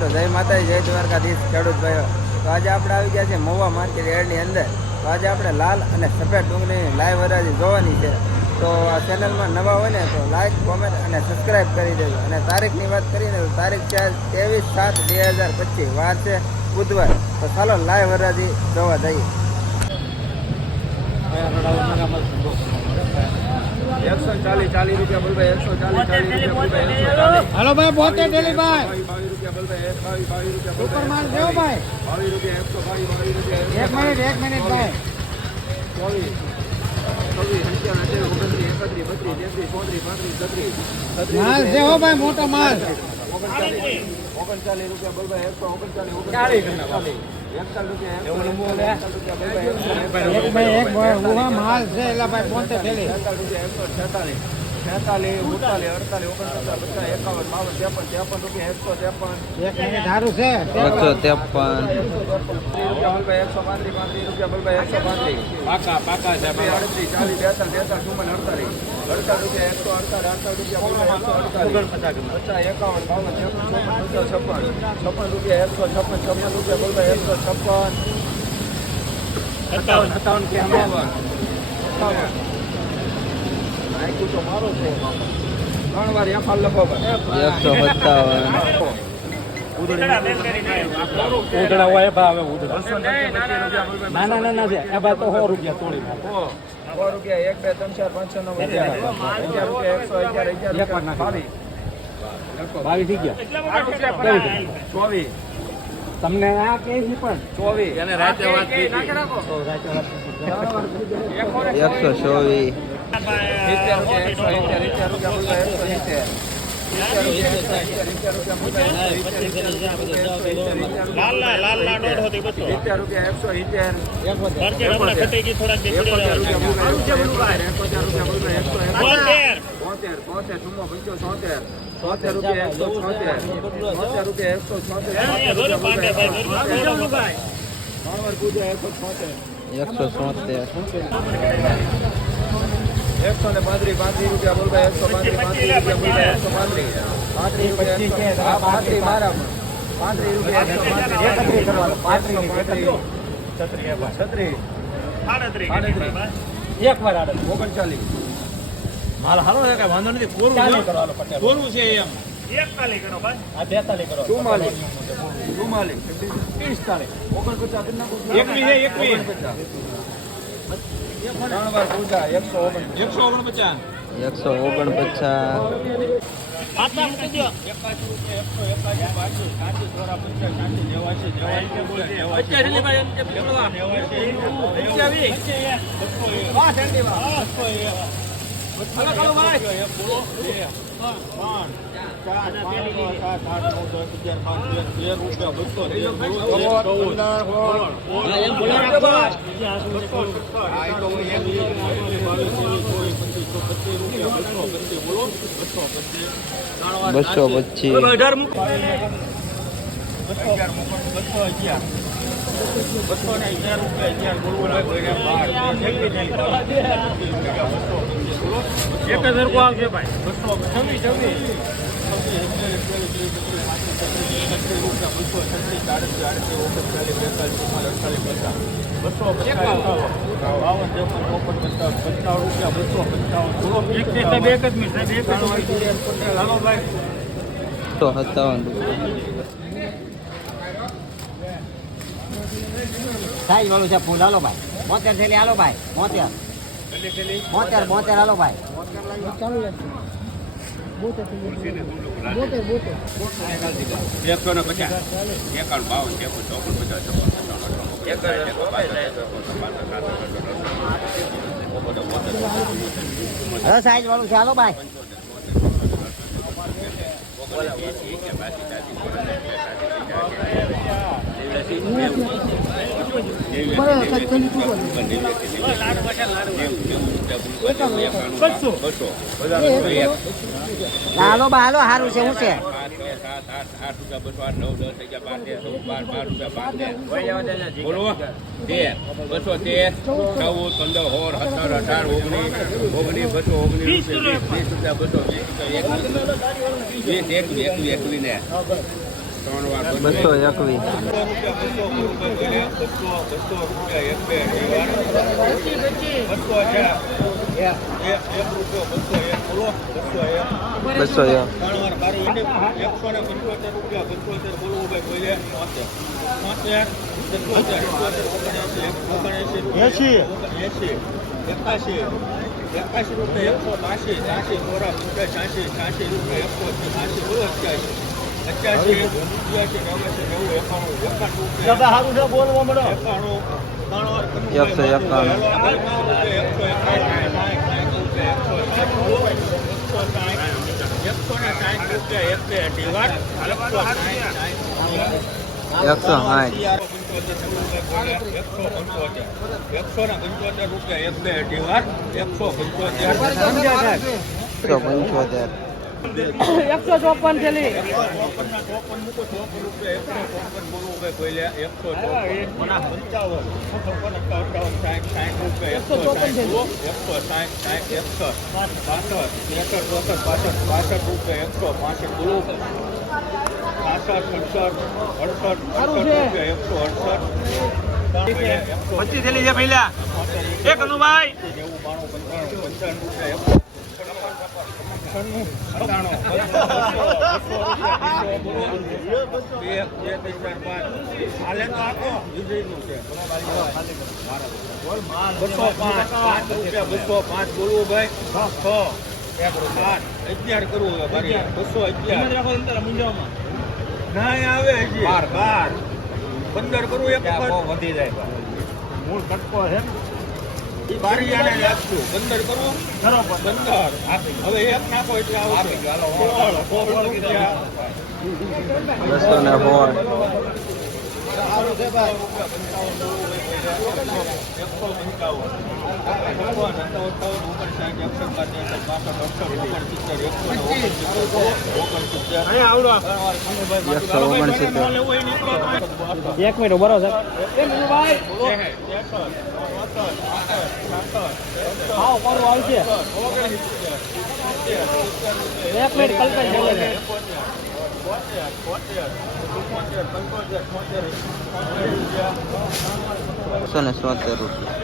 મિત્રો, જય માતાજી, જય દ્વારકાધીશ, ખેડૂત ભાઈઓ. તો આજે આપણે આવી ગયા છે મહુવા માર્કેટ યાર્ડની અંદર. તો આજે આપણે લાલ અને સફેદ ડુંગળીની લાઈવ હરાજી જોવાની છે. તો આ ચેનલમાં નવા હોય ને, તો લાઈક કોમેન્ટ અને સબસ્ક્રાઈબ કરી દેજો. અને તારીખની વાત કરીને તો તારીખ છે ત્રેવીસ સાત બે હજાર પચીસ. વાર છે બુધવાર. તો ચાલો લાઈવ હરાજી જોવા જઈએ એકસો ચાલીસ ચાલીસ રૂપિયા બોલભાઈ એકસો ચાલીસ ચાલીસ રૂપિયા ભાઈ હાલો બોતેર ડેલી ભાઈ. બાવીસ રૂપિયા બોલભાઈ એક બાવીસ બાવીસ રૂપિયા સુપર માલ દેવો ભાઈ. બાવીસ રૂપિયા એકસો બાવીસ બાવીસ રૂપિયા એક મિનિટ એક મિનિટ ભાઈ. ચોવીસ પાંત્રીસ છત્રીસ દેવો ભાઈ મોટો માલ. ઓગણચાલીસ ઓગણચાલીસ રૂપિયા બોલ ભાઈ એકસો ઓગણચાલીસ ઓગણચાલીસ. એક માલ છે એટલે ભાઈ પોતે ડેલી છેતાલીસ રૂપિયા એકસો છેતાલીસ છેતાલીસ ઉડતાલીસ અડતાલીસ ઓગણપચાસ પચાસ એકાવન બાવન ત્રેપન ત્રેપન રૂપિયા એકસો ત્રેપન. એક મિનિટ સારું છે. બસો ત્રેપન. રૂપિયા બોલ ભાઈ એકસો પાંત્રીસ પાંત્રીસ રૂપિયા બોલ ભાઈ એકસો પાંત્રીસ. પાકા પાકા છે અડત્રીસ ચાલીસ બેતાલીસ બેતાલીસ ચુમ્મન અડતાલીસ. અડતાલીસ રૂપિયા એકસો અડતાલીસ અડતાલીસ રૂપિયા બોલ ભાઈ એકસો અડતાલીસ. પચાસ એકાવન બાવન ત્રેપન ચોપન પચાસ છપ્પન. છપ્પન રૂપિયા એકસો છપ્પન છપ્પન રૂપિયા બોલ ભાઈ એકસો છપ્પન. સત્તાવન. સત્તાવન કે અઠાવન અઠાવન નાખ્યું મારો ત્રણ વાર એફાલ લખો હોય ને એ ભાઈ સો રૂપિયા તોડી સો રૂપિયા એક બે ત્રણ ચાર પાંચ છ અગિયાર રૂપિયા એકસો અગિયાર અગિયાર ચોવીસ તમને આ કે છે પણ ચોવીસ વાત એકસો ચોવીસ. સોતેર રૂપિયા એકસો છોતેર સોતેર રૂપિયા એકસો છોતેર એકસો છોતેર. એકસો ને પાંત્રીસ પાંત્રીસ રૂપિયા બોલવા એકસો પાંત્રીસ પાંત્રીસ રૂપિયા બોલવા એકસો પાંત્રીસ. પાંત્રીસ રૂપિયા પાંત્રીસ. મારા પાંત્રીસ રૂપિયા. એકસો પાંત્રીસ. એક વાર આડે ઓગણચાલીસ. માલ હાલો છે કઈ વાંધો નથી. કોરું કોરું છે એમ? આ બેતાલી કરો. ચુમ્માલીસ. ચુમ્માલીસ. પિસ્તાલીસ ઓગણપચાસ. એકવીસ એકવીસ. ઓગણપચાસ. ત્રણ વાર પૂજા એકસો ઓગણપચાસ એકસો ઓગણપચાસ એકસો ઓગણપચાસ સરખું પચીસ ભાઈ એક છે સાહેબ એક જ મિનિટ સાહેબ એક જ મિનિટ હાલો ભાઈ એકસો સત્તાવન રૂપિયા સાઈઝ વાળું છે ફૂલ હાલો ભાઈ મોતેર થેલી હાલો ભાઈ. મોતેર મોતેર મોતેર હાલો ભાઈ. એકસો ને પચાસ એકાવન બાવન ત્રેપન ચોપન પચાસ છપ્પન હવે સાઈઝ વાળું છે. હાલો ભાઈ ભાઈ બાલો સારું છે શું છે? બસો તેર ચૌદ પંદર સોળ સત્તર અઢાર ઓગણીસ ઓગણીસ બસો ઓગણીસ રૂપિયા બસો વીસ. એકવીસ ને બસો એકવીસ. બસો એસી એસી એકાશી એકાશી રૂપિયા એકસો બાસી ચાસી ચોરા રૂપિયા છ્યાસી છ્યાસી રૂપિયા એકસો છ્યાસી બોલો અત્યાસી અઠ્યાસી અઠ્યાસી નેવ્યાસી નેવું એકાણું એકાણું રૂપિયા ત્રણ વાર એકસો એકાણું. એકસો એકાણું એકસો રૂપિયા એક બે એકસો પંચોતેર એકસો પંચોતેર એકસો ચોપન થેલી. એકસો ચોપન પચીસ થેલી છે પહેલા. એક અનુભાઈ. પંચાણું રૂપિયા અગિયાર કરવું હવે બસો અગિયાર નહીં આવે હજી બાર બાર પંદર કરવું એક વધી જાય મૂળ કટકો છે એ બારી આને રાખશું બંદર કરો. બંદર. હવે એક નાખો એટલે આવશે. સોળ સોળ રૂપિયા બસો ને એકસો પંચાવન એક મિનિટ બરો છે. આવશે એક મિનિટ કલ્પન છે. એકસો ને સોતેર રૂપિયા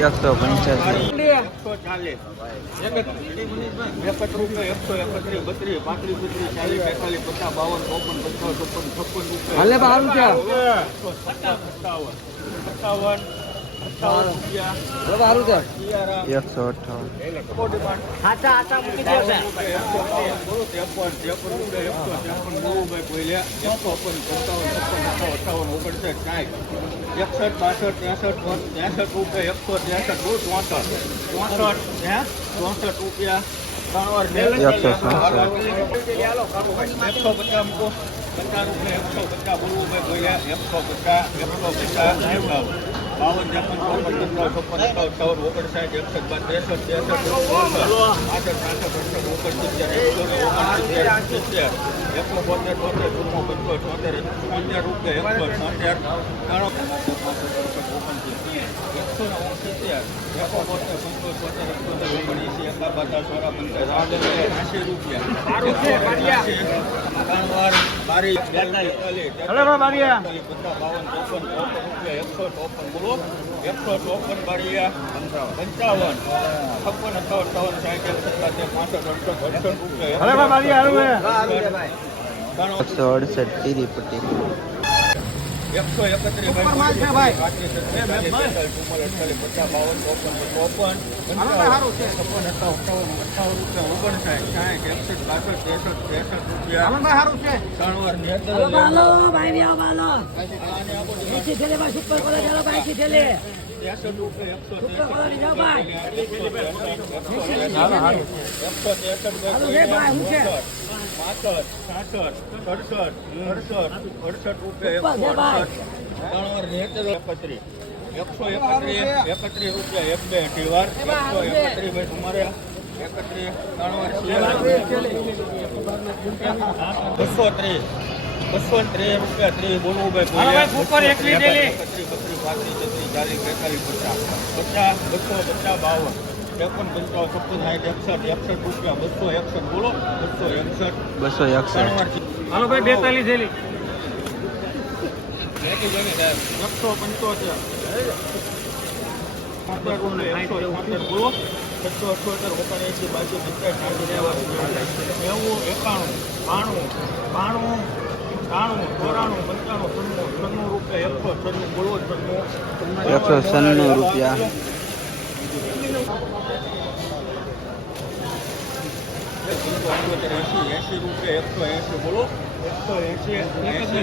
એકસો પંચ્યાસી હાલે બા સારું છે સત્તાવન સારું છે એકસો અઠાવન મૂકી દેશે એકસઠ બાસઠ ત્રેસઠ ત્રેસઠ રૂપિયા એકસો ત્રેસઠ બહુ ચોસઠ ચોસઠ હે ચોસઠ રૂપિયા એકસો પચાસ મૂકો પચાસ રૂપિયા એકસો પચાસ બોલવું ભાઈ એકસો પચાસ એકસો પચાસ બાવન ત્રેપન ચોપન પંચાવન છપ્પન અઠાવન અઠાવન ઓગણસાઠ એકસઠ બાર ત્રેસઠ ત્રેસઠ એકસો ને ઓગણસિત્તેર સિત્તેર એકસો બોતેર તોતેર ચુમ્મો પંચો છોતેર પંચાર રૂપિયા એકસો છોતેર ત્રણ એકસો ને ઓગણસિત્તેર એકસો બોતેર પંચો એકસો ચોપન બોલો પંચાવન છપ્પન અઠાવન અઠાવન એકસઠ સાતેર પાંસઠ અડસઠ અડસઠ રૂપિયા હલો બારીયા તીરી પટ્ટી એકસો એકત્રીસ એકસો ત્રેસઠ એકસો એકત્રીસ. એકસો એકત્રીસ એકત્રીસ રૂપિયા એક બે અઢી વાર એકસો એકત્રીસ ભાઈ તમારે એકત્રીસ બસો ત્રીસ બસો ત્રીસ રૂપિયા ત્રીસ બોલવું ભાઈ. એકત્રીસ બત્રીસ પાંત્રીસ છત્રીસ ચાલીસ બેતાલીસ પચાસ પચાસ બસો પચાસ બાવન. ત્રેપન પંચાવન છપ્પન સાઠ એકસઠ એકસઠ રૂપિયા બસો એકસઠ બોલો. બસો એકસઠ બસો એકસઠ હાલો ભાઈ બેતાલીસ થેલી એકસો પંચોતેર બોલો. છસો અઠ્યોતેર ઓગણએંસી બાજુ નેવું એકાણું બાણું બાણું ત્રાણું ચોરાણું પંચાણું છન્નું છન્નું રૂપિયા એકસો છન્નું બોલો છન્નું. એકસો છન્નું રૂપિયા. એસી એસી રૂપિયા એકસો એસી બોલો એકસો એસી એસી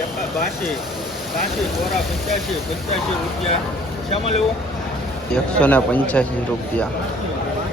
એકા બાસી બાસી ચોરા પંચ્યાસી પંચ્યાસી રૂપિયા શામાં લેવું એકસો ને પંચ્યાસી રૂપિયા.